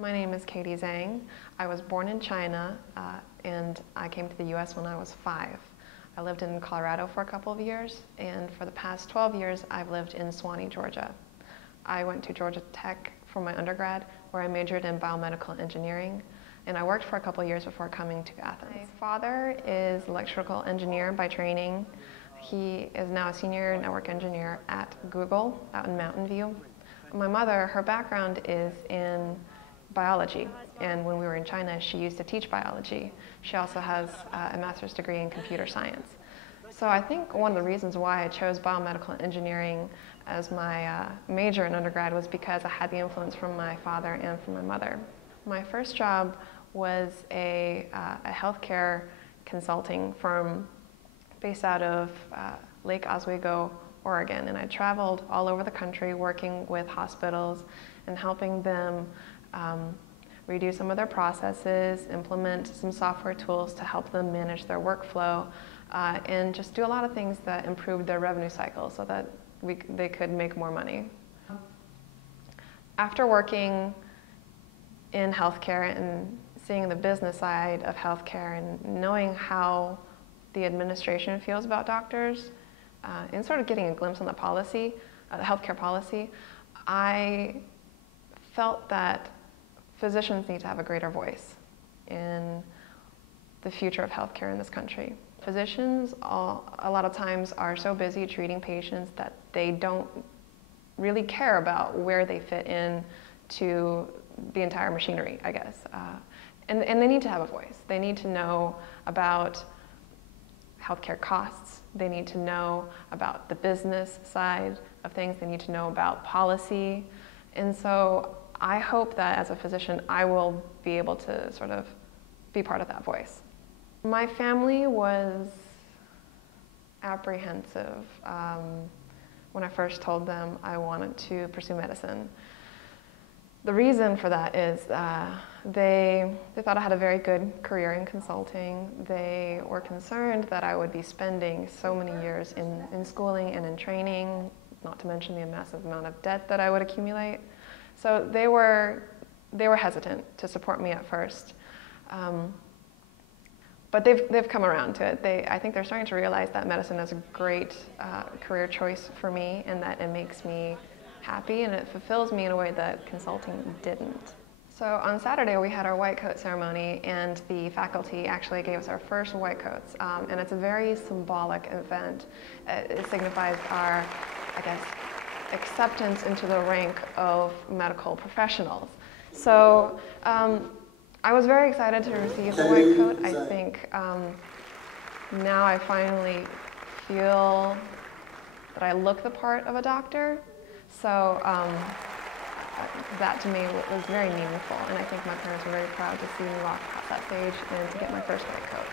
My name is Zhang. I was born in China and I came to the US when I was 5. I lived in Colorado for a couple of years, and for the past 12 years I've lived in Suwanee, Georgia. I went to Georgia Tech for my undergrad, where I majored in biomedical engineering, and I worked for a couple of years before coming to Athens. My father is an electrical engineer by training. He is now a senior network engineer at Google out in Mountain View. My mother, her background is in biology, and when we were in China she used to teach biology. She also has a master's degree in computer science. So I think one of the reasons why I chose biomedical engineering as my major in undergrad was because I had the influence from my father and from my mother. My first job was a healthcare consulting firm based out of Lake Oswego, Oregon, and I traveled all over the country working with hospitals and helping them redo some of their processes, implement some software tools to help them manage their workflow, and just do a lot of things that improved their revenue cycle so that they could make more money. After working in healthcare and seeing the business side of healthcare and knowing how the administration feels about doctors, and sort of getting a glimpse on the policy, the healthcare policy, I felt that physicians need to have a greater voice in the future of healthcare in this country. Physicians a lot of times are so busy treating patients that they don't really care about where they fit in to the entire machinery, I guess. And they need to have a voice. They need to know about healthcare costs. They need to know about the business side of things. They need to know about policy. And so I hope that as a physician, I will be able to sort of be part of that voice. My family was apprehensive when I first told them I wanted to pursue medicine. The reason for that is they thought I had a very good career in consulting. They were concerned that I would be spending so many years in schooling and in training, not to mention the massive amount of debt that I would accumulate. So they were hesitant to support me at first. But they've come around to it. I think they're starting to realize that medicine is a great career choice for me, and that it makes me happy and it fulfills me in a way that consulting didn't. So on Saturday we had our white coat ceremony, and the faculty actually gave us our first white coats, and it's a very symbolic event. It signifies our, I guess, acceptance into the rank of medical professionals. So I was very excited to receive the white coat. I think now I finally feel that I look the part of a doctor. So that to me was very meaningful, and I think my parents were very proud to see me walk past that stage and to get my first white coat.